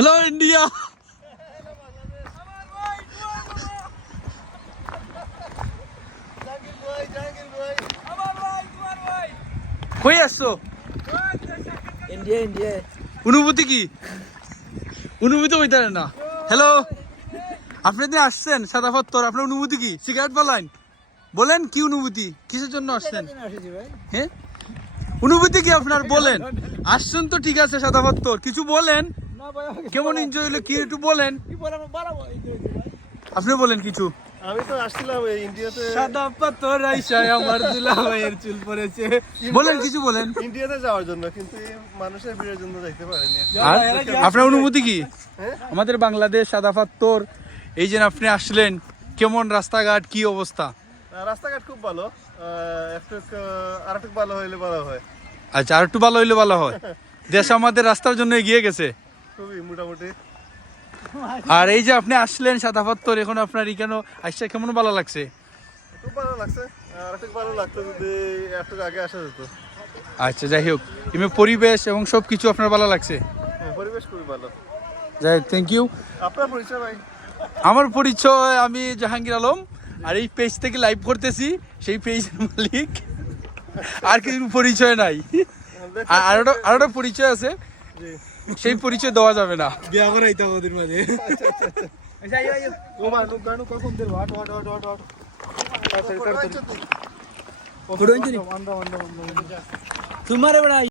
Hello India কই আসছো India India অনুভূতি কি অনুভূতি হইতারে না হ্যালো আপনি যে আসছেন সাদাফত্তর আপনার অনুভূতি কি সিগারেট বালাইন বলেন কি অনুভূতি কিসের জন্য আসছেন হ্যাঁ অনুভূতি কি আপনার বলেন আসছেন তো ঠিক আছে সাদাফত্তর কিছু বলেন কেমন এনজয় হলো কি একটু বলেন আপনি বলেন কিছু আমি তো আসছিলাম এই ইন্ডিয়াতে সাদাফত্তর আইসায় আমার দুলাভাইয়ের চুল পড়েছে বলেন কিছু বলেন ইন্ডিয়াতে যাওয়ার জন্য কিন্তু এই মানুষের ভিড়ের জন্য যাইতে পারিনি আর আপনার অনুভূতি কি হ্যাঁ? আমাদের বাংলাদেশ সাদাফত্তর এই যে আপনি আসলেন কেমন রাস্তাঘাট কি অবস্থা রাস্তাঘাট খুব ভালো একটু আর একটু ভালো হইলে ভালো হয় আচ্ছা আর একটু ভালো হইলে ভালো হয় দেশ আমাদের রাস্তার জন্য এগিয়ে গেছে খুবই মোটামুটি আর এই যে আপনি আসলেন সাদাফত্তর এখন আপনার এখানে আসছে কেমন ভালো লাগছে খুব ভালো লাগছে আর একটু ভালো লাগতো যদি একটু আগে আসা যেত আচ্ছা যাই হোক এমনি পরিবেশ এবং সব কিছু আপনার ভালো লাগছে পরিবেশ খুবই ভালো যাই হোক থ্যাংক ইউ আপনার পরিচয় ভাই আমার পরিচয় আমি জাহাঙ্গীর আলম আর এই পেজ থেকে লাইভ করতেছি সেই পেজের মালিক আর কিছু পরিচয় নাই আর একটা পরিচয় আছে সেই পরিচয় দেওয়া যাবে না বিয়া করাইতাম ওদের মাঝে ও মানু গানু কখন দের ওয়াট ওয়াট ওয়াট ওয়াট ওয়াট তোমার